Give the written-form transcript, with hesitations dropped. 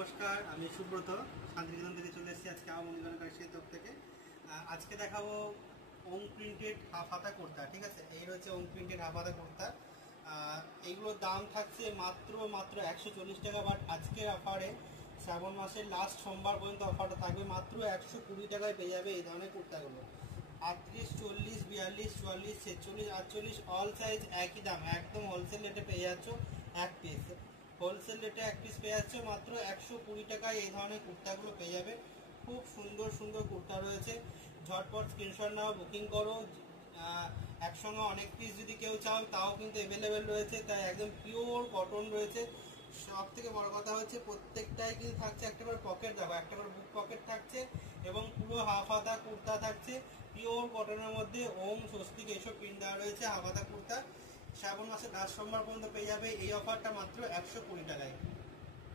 নমস্কার, আমি সুব্রত শান্তিনিকেতন থেকে চলে এসেছি আজকে আমার মনিগণ কালেকশনের তরফ থেকে। আজকে দেখাবো ওম প্রিন্টেড হাফ হাতা কুর্তা। ঠিক আছে, এই রয়েছে ওম প্রিন্টেড হাফ হাতা কুর্তা। এইগুলোর দাম থাকছে মাত্র 140 টাকা। বাট আজকের অফারে শ্রাবণ মাসের লাস্ট সোমবার পর্যন্ত অফারটা থাকবে, মাত্র 120 টাকায় পেয়ে যাবে এই ধরনের কুর্তাগুলো। 38, 40, 42, 44, 46, 48 অল সাইজ একই দাম, একদম হোলসেল রেটে পেয়ে যাচ্ছ। এক পিস হোলসেল রেটে এক পিস পেয়ে যাচ্ছে মাত্র 120 টাকায়। এই ধরনের কুর্তাগুলো পেয়ে যাবে। খুব সুন্দর সুন্দর কুর্তা রয়েছে, ঝটপট স্ক্রিনশট নাও, বুকিং করো। একসঙ্গে অনেক পিস যদি কেউ চাও তাও কিন্তু অ্যাভেলেবেল রয়েছে। তাই একদম পিওর কটন রয়েছে। সব থেকে বড় কথা হচ্ছে প্রত্যেকটাই কিন্তু থাকছে একটা করে পকেট, দেখো একটা করে বুক পকেট থাকছে এবং পুরো হাফ হাতা কুর্তা থাকছে পিওর কটনের মধ্যে। ওম, স্বস্তিক এইসব প্রিন্ট দেওয়া রয়েছে হাফ হাতা কুর্তা। শ্রাবণ মাসের লাস্ট সোমবার পর্যন্ত পেয়ে যাবে এই অফারটা মাত্র 120 টাকায়।